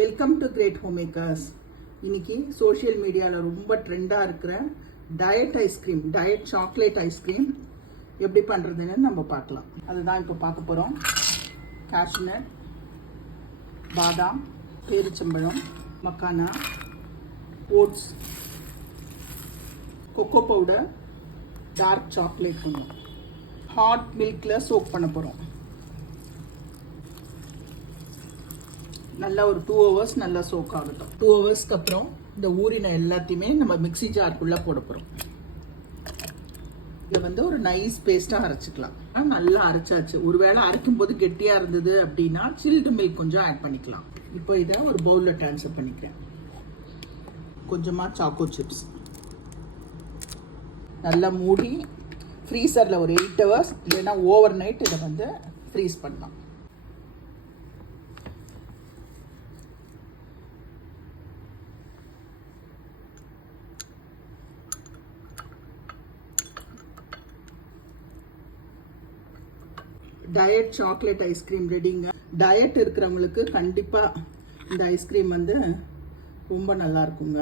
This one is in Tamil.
Welcome to great home makers. இன்னைக்கு சோஷியல் மீடியாவில் ரொம்ப ட்ரெண்டாக இருக்கிற diet ice cream, diet chocolate ice cream எப்படி பண்ணுறதுன்னு நம்ம பார்க்கலாம். அதுதான் இப்போ பார்க்க போகிறோம். கேஷ்நட், பாதாம், பேரிச்சம்பழம், makhana, oats, cocoa powder, dark chocolate பண்ணும். ஹாட் மில்கில் சோக் பண்ண போகிறோம். நல்லா ஒரு 2 hours நல்லா சோக் ஆகட்டும். 2 hours அப்புறம் இந்த ஊறின எல்லாத்தையுமே நம்ம மிக்ஸி ஜார்க்குள்ளே போட போகிறோம். இதை ஒரு நைஸ் பேஸ்ட்டாக அரைச்சிக்கலாம். நல்லா அரைச்சாச்சு. ஒருவேளை அரைக்கும் போது கெட்டியாக இருந்தது அப்படின்னா சில்டு மில்க் கொஞ்சம் ஆட் பண்ணிக்கலாம். இப்போ இதை ஒரு பவுலில் ட்ரான்ஸ்ஃபர் பண்ணிக்கிறேன். கொஞ்சமாக சாக்கோ சிப்ஸ் நல்லா மூடி ஃப்ரீசரில் ஒரு 8 hours இல்லைன்னா ஓவர் நைட் இதை ஃப்ரீஸ் பண்ணலாம். டயட் சாக்லேட் ஐஸ்கிரீம் ரெடிங்க. டயட் இருக்கிறவங்களுக்கு கண்டிப்பாக இந்த ஐஸ்கிரீம் ரொம்ப நல்லா இருக்குங்க.